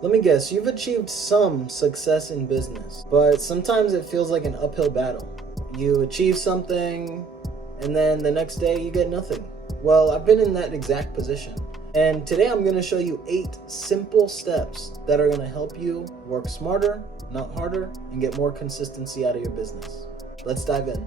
Let me guess, you've achieved some success in business, but sometimes it feels like an uphill battle. You achieve something, and then the next day you get nothing. Well, I've been in that exact position. And today I'm going to show you 8 simple steps that are going to help you work smarter, not harder, and get more consistency out of your business. Let's dive in.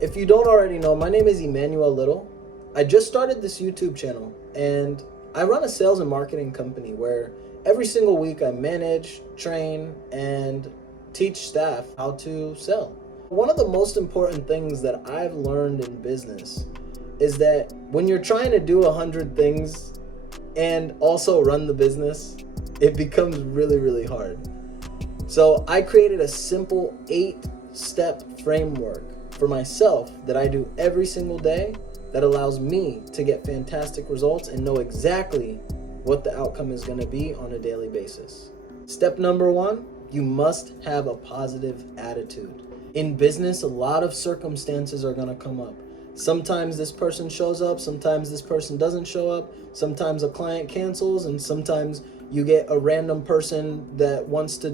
If you don't already know, my name is Emmanuel Little. I just started this YouTube channel, and I run a sales and marketing company where every single week I manage, train, and teach staff how to sell. One of the most important things that I've learned in business is that when you're trying to do 100 things and also run the business, it becomes really, really hard. So I created a simple 8-step framework for myself that I do every single day that allows me to get fantastic results and know exactly what the outcome is going to be on a daily basis. Step number 1, you must have a positive attitude. In business, a lot of circumstances are going to come up. Sometimes this person shows up, sometimes this person doesn't show up, sometimes a client cancels, and sometimes you get a random person that wants to,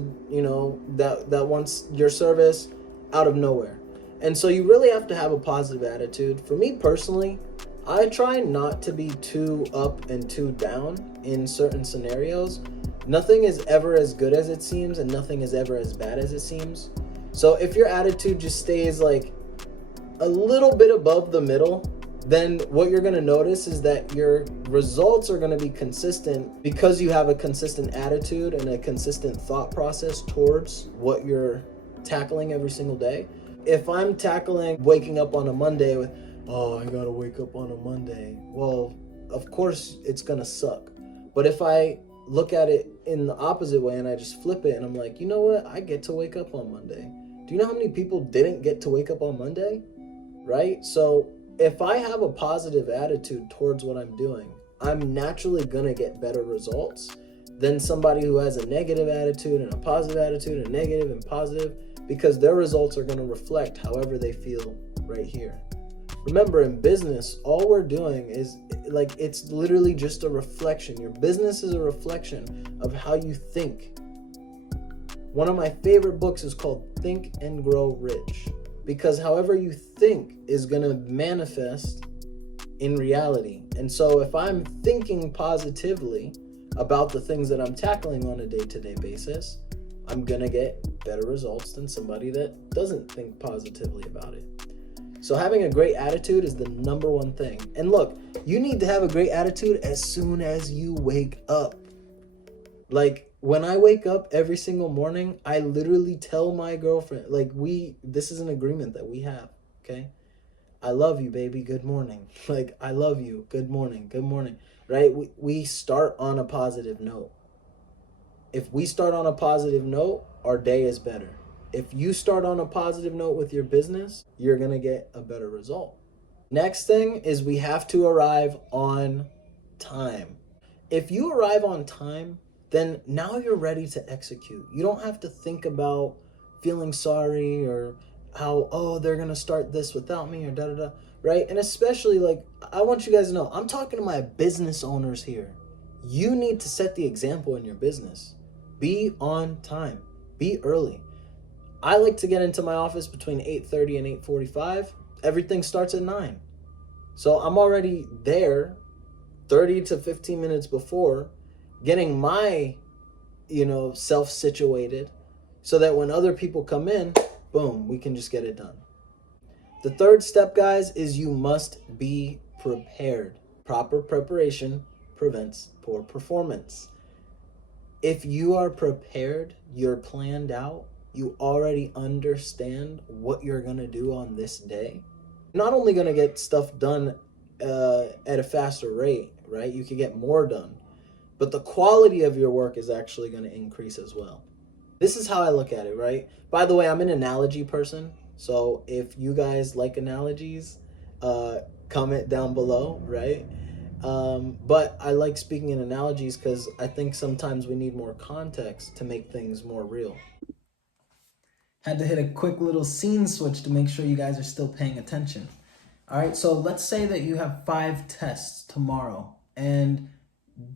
that wants your service out of nowhere. And so you really have to have a positive attitude. For me personally, I try not to be too up and too down in certain scenarios. Nothing is ever as good as it seems, and nothing is ever as bad as it seems. So if your attitude just stays like a little bit above the middle, then what you're going to notice is that your results are going to be consistent because you have a consistent attitude and a consistent thought process towards what you're tackling every single day. If I'm tackling waking up on a Monday with, oh, I gotta wake up on a Monday, well, of course it's gonna suck. But if I look at it in the opposite way and I just flip it and I'm like, you know what, I get to wake up on Monday. Do you know how many people didn't get to wake up on Monday? Right? So if I have a positive attitude towards what I'm doing, I'm naturally gonna get better results than somebody who has a negative attitude and a positive attitude and negative and positive, because their results are going to reflect however they feel right here. Remember, in business, all we're doing is it's literally just a reflection. Your business is a reflection of how you think. One of my favorite books is called Think and Grow Rich, because however you think is going to manifest in reality. And so if I'm thinking positively about the things that I'm tackling on a day-to-day basis, I'm gonna get better results than somebody that doesn't think positively about it. So having a great attitude is the number one thing. And look, you need to have a great attitude as soon as you wake up. Like when I wake up every single morning, I literally tell my girlfriend, this is an agreement that we have, okay? I love you, baby, good morning. Like, I love you, good morning, right? We start on a positive note. If we start on a positive note, our day is better. If you start on a positive note with your business, you're going to get a better result. Next thing is we have to arrive on time. If you arrive on time, then now you're ready to execute. You don't have to think about feeling sorry or how, oh, they're going to start this without me or da-da-da, right? And especially, I want you guys to know, I'm talking to my business owners here. You need to set the example in your business. Be on time. Be early. I like to get into my office between 8:30 and 8:45. Everything starts at 9. So I'm already there 30 to 15 minutes before, getting my, self situated so that when other people come in, boom, we can just get it done. The third step, guys, is you must be prepared. Proper preparation prevents poor performance. If you are prepared, you're planned out, you already understand what you're going to do on this day, you're not only going to get stuff done at a faster rate, right? You can get more done, but the quality of your work is actually going to increase as well. This is how I look at it, right? By the way, I'm an analogy person. So if you guys like analogies, comment down below, right? But I like speaking in analogies because I think sometimes we need more context to make things more real. Had to hit a quick little scene switch to make sure you guys are still paying attention. All right, so let's say that you have 5 tests tomorrow and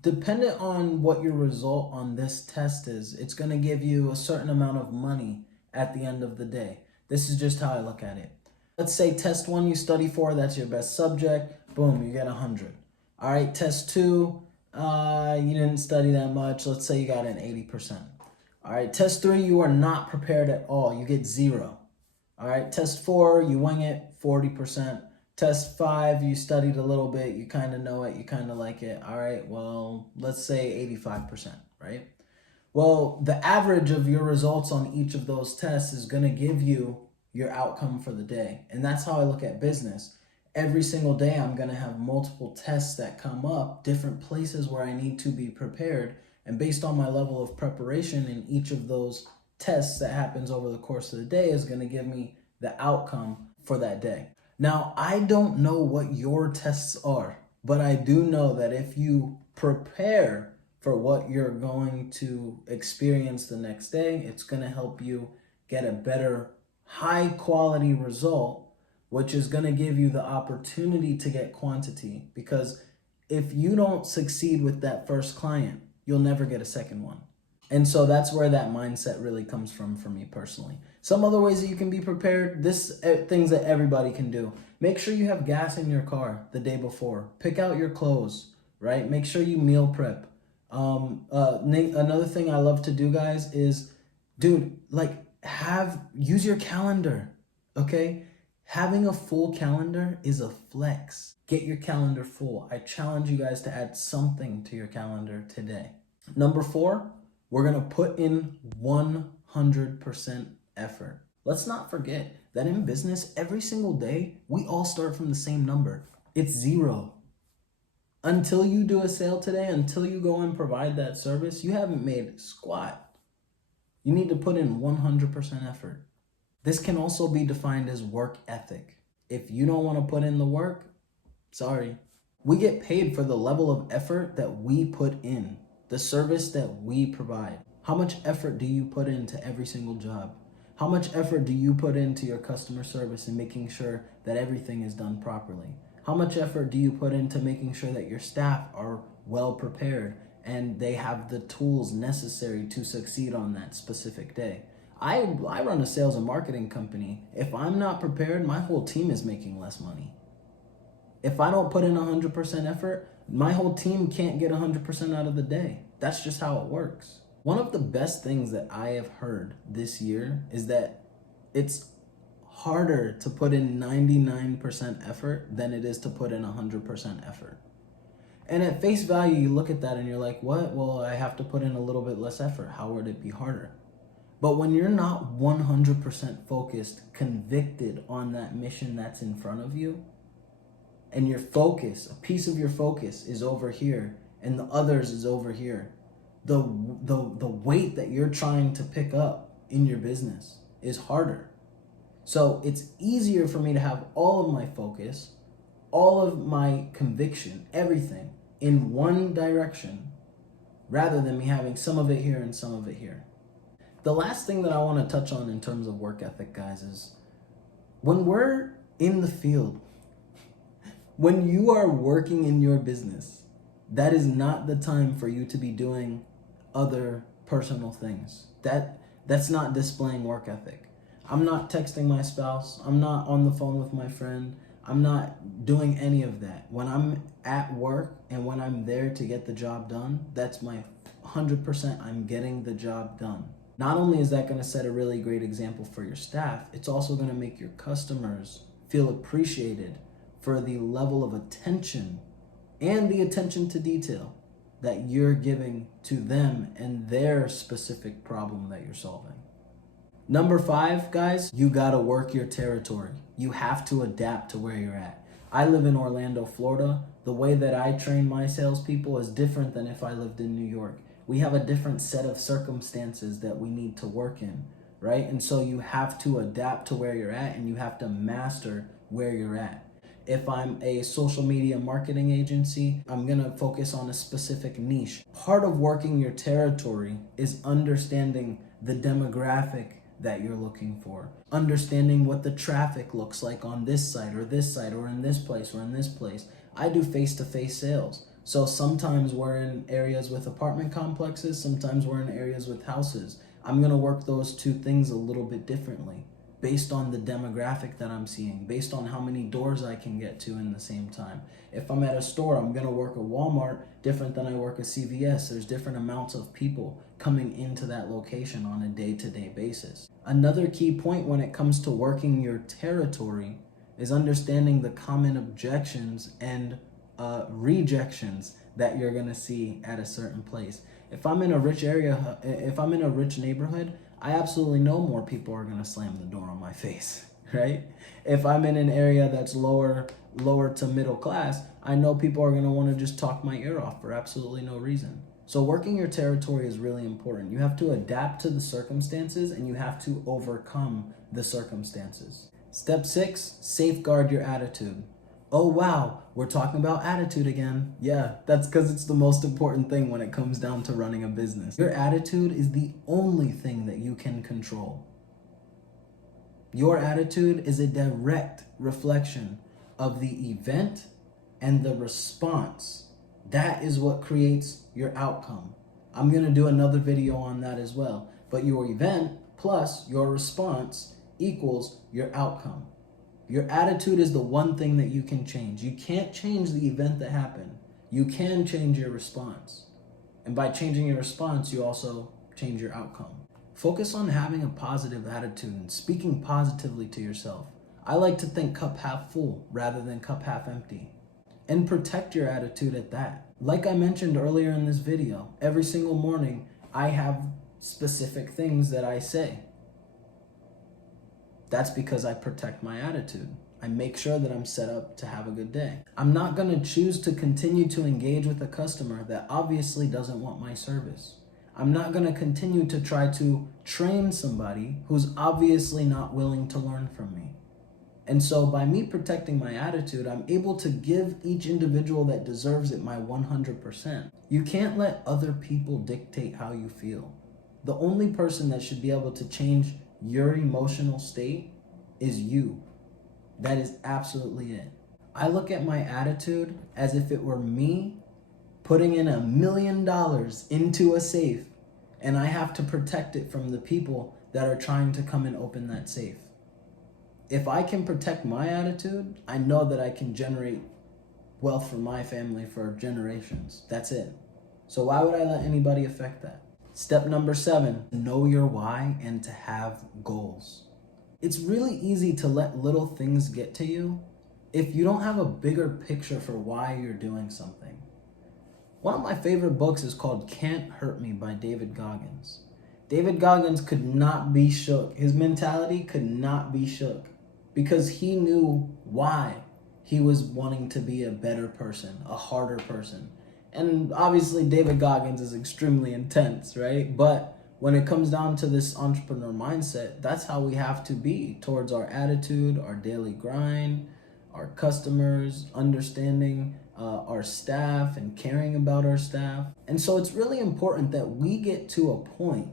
Dependent on what your result on this test is, it's going to give you a certain amount of money at the end of the day. This is just how I look at it. Let's say test 1 you study for, that's your best subject. Boom, you get 100. All right, test 2, you didn't study that much. Let's say you got an 80%. All right, test 3, you are not prepared at all. You get 0. All right, test 4, you wing it, 40%. Test 5, you studied a little bit, you kind of know it, you kind of like it. All right, well, let's say 85%, right? Well, the average of your results on each of those tests is going to give you your outcome for the day. And that's how I look at business. Every single day, I'm going to have multiple tests that come up, different places where I need to be prepared. And based on my level of preparation in each of those tests that happens over the course of the day is going to give me the outcome for that day. Now, I don't know what your tests are, but I do know that if you prepare for what you're going to experience the next day, it's going to help you get a better, high quality result, which is going to give you the opportunity to get quantity. Because if you don't succeed with that first client, you'll never get a second one. And so that's where that mindset really comes from for me personally. Some other ways that you can be prepared, things that everybody can do. Make sure you have gas in your car the day before. Pick out your clothes, right? Make sure you meal prep. Another thing I love to do, guys, is, use your calendar, okay? Having a full calendar is a flex. Get your calendar full. I challenge you guys to add something to your calendar today. Number 4, we're going to put in 100% effort. Let's not forget that in business, every single day, we all start from the same number. It's 0. Until you do a sale today, until you go and provide that service, you haven't made squat. You need to put in 100% effort. This can also be defined as work ethic. If you don't want to put in the work, sorry. We get paid for the level of effort that we put in, the service that we provide. How much effort do you put into every single job? How much effort do you put into your customer service and making sure that everything is done properly? How much effort do you put into making sure that your staff are well prepared and they have the tools necessary to succeed on that specific day? I run a sales and marketing company. If I'm not prepared, my whole team is making less money. If I don't put in 100% effort, my whole team can't get 100% out of the day. That's just how it works. One of the best things that I have heard this year is that it's harder to put in 99% effort than it is to put in 100% effort. And at face value, you look at that and you're like, what? Well, I have to put in a little bit less effort. How would it be harder? But when you're not 100% focused, convicted on that mission that's in front of you, and your focus, a piece of your focus is over here and the others is over here, the weight that you're trying to pick up in your business is harder. So it's easier for me to have all of my focus, all of my conviction, everything in one direction, rather than me having some of it here and some of it here. The last thing that I want to touch on in terms of work ethic, guys, is when we're in the field, when you are working in your business, that is not the time for you to be doing other personal things. That's not displaying work ethic. I'm not texting my spouse. I'm not on the phone with my friend. I'm not doing any of that. When I'm at work and when I'm there to get the job done, that's my 100%. I'm getting the job done. Not only is that going to set a really great example for your staff, it's also going to make your customers feel appreciated for the level of attention and the attention to detail that you're giving to them and their specific problem that you're solving. Number 5, guys, you got to work your territory. You have to adapt to where you're at. I live in Orlando, Florida. The way that I train my salespeople is different than if I lived in New York. We have a different set of circumstances that we need to work in, right? And so you have to adapt to where you're at and you have to master where you're at. If I'm a social media marketing agency, I'm going to focus on a specific niche. Part of working your territory is understanding the demographic that you're looking for, understanding what the traffic looks like on this site or in this place or in this place. I do face-to-face sales. So sometimes we're in areas with apartment complexes, sometimes we're in areas with houses. I'm gonna work those two things a little bit differently based on the demographic that I'm seeing, based on how many doors I can get to in the same time. If I'm at a store, I'm gonna work a Walmart different than I work a CVS. There's different amounts of people coming into that location on a day-to-day basis. Another key point when it comes to working your territory is understanding the common objections and rejections that you're gonna see at a certain place. If I'm in a rich area, if I'm in a rich neighborhood, I absolutely know more people are gonna slam the door on my face, right? If I'm in an area that's lower to middle class, I know people are gonna wanna just talk my ear off for absolutely no reason. So working your territory is really important. You have to adapt to the circumstances and you have to overcome the circumstances. Step 6, safeguard your attitude. Oh wow, we're talking about attitude again. Yeah, that's because it's the most important thing when it comes down to running a business. Your attitude is the only thing that you can control. Your attitude is a direct reflection of the event and the response. That is what creates your outcome. I'm gonna do another video on that as well. But your event plus your response equals your outcome. Your attitude is the one thing that you can change. You can't change the event that happened. You can change your response. And by changing your response, you also change your outcome. Focus on having a positive attitude and speaking positively to yourself. I like to think cup half full rather than cup half empty. And protect your attitude at that. Like I mentioned earlier in this video, every single morning, I have specific things that I say. That's because I protect my attitude. I make sure that I'm set up to have a good day. I'm not gonna choose to continue to engage with a customer that obviously doesn't want my service. I'm not gonna continue to try to train somebody who's obviously not willing to learn from me. And so by me protecting my attitude, I'm able to give each individual that deserves it my 100%. You can't let other people dictate how you feel. The only person that should be able to change your emotional state is you. That is absolutely it. I look at my attitude as if it were me putting in $1 million into a safe and I have to protect it from the people that are trying to come and open that safe. If I can protect my attitude, I know that I can generate wealth for my family for generations. That's it. So why would I let anybody affect that? Step number 7, know your why and to have goals. It's really easy to let little things get to you if you don't have a bigger picture for why you're doing something. One of my favorite books is called Can't Hurt Me by David Goggins. David Goggins could not be shook. His mentality could not be shook because he knew why he was wanting to be a better person, a harder person. And obviously David Goggins is extremely intense, right? But when it comes down to this entrepreneur mindset, that's how we have to be towards our attitude, our daily grind, our customers, understanding our staff and caring about our staff. And so it's really important that we get to a point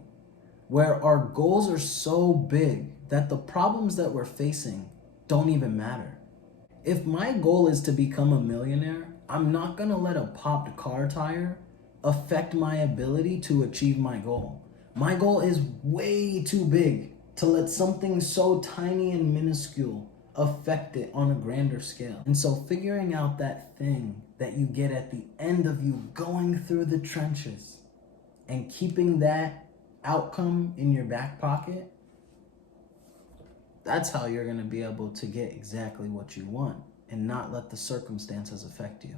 where our goals are so big that the problems that we're facing don't even matter. If my goal is to become a millionaire, I'm not gonna let a popped car tire affect my ability to achieve my goal. My goal is way too big to let something so tiny and minuscule affect it on a grander scale. And so figuring out that thing that you get at the end of you going through the trenches and keeping that outcome in your back pocket, that's how you're gonna be able to get exactly what you want and not let the circumstances affect you.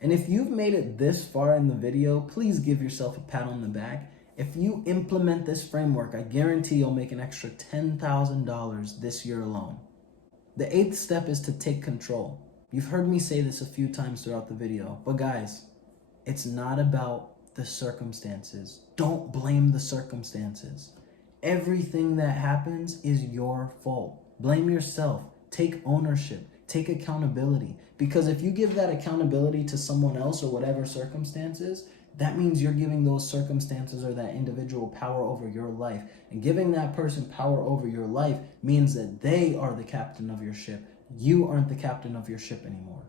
And if you've made it this far in the video, please give yourself a pat on the back. If you implement this framework, I guarantee you'll make an extra $10,000 this year alone. The 8th step is to take control. You've heard me say this a few times throughout the video, but guys, it's not about the circumstances. Don't blame the circumstances. Everything that happens is your fault. Blame yourself. Take ownership. Take accountability. Because if you give that accountability to someone else or whatever circumstances, that means you're giving those circumstances or that individual power over your life. And giving that person power over your life means that they are the captain of your ship. You aren't the captain of your ship anymore.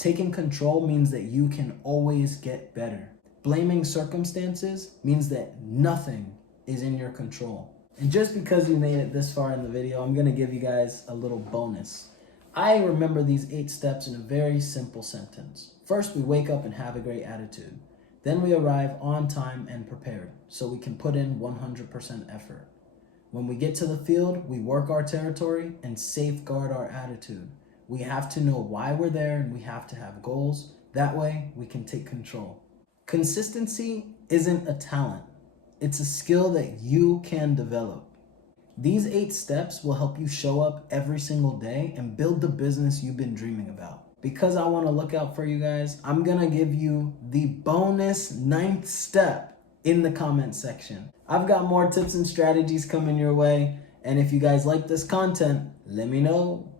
Taking control means that you can always get better. Blaming circumstances means that nothing is in your control. And just because you made it this far in the video, I'm gonna give you guys a little bonus. I remember these 8 steps in a very simple sentence. First, we wake up and have a great attitude. Then we arrive on time and prepared, so we can put in 100% effort. When we get to the field, we work our territory and safeguard our attitude. We have to know why we're there and we have to have goals. That way, we can take control. Consistency isn't a talent. It's a skill that you can develop. These 8 steps will help you show up every single day and build the business you've been dreaming about. Because I want to look out for you guys, I'm going to give you the bonus 9th step in the comment section. I've got more tips and strategies coming your way. And if you guys like this content, let me know.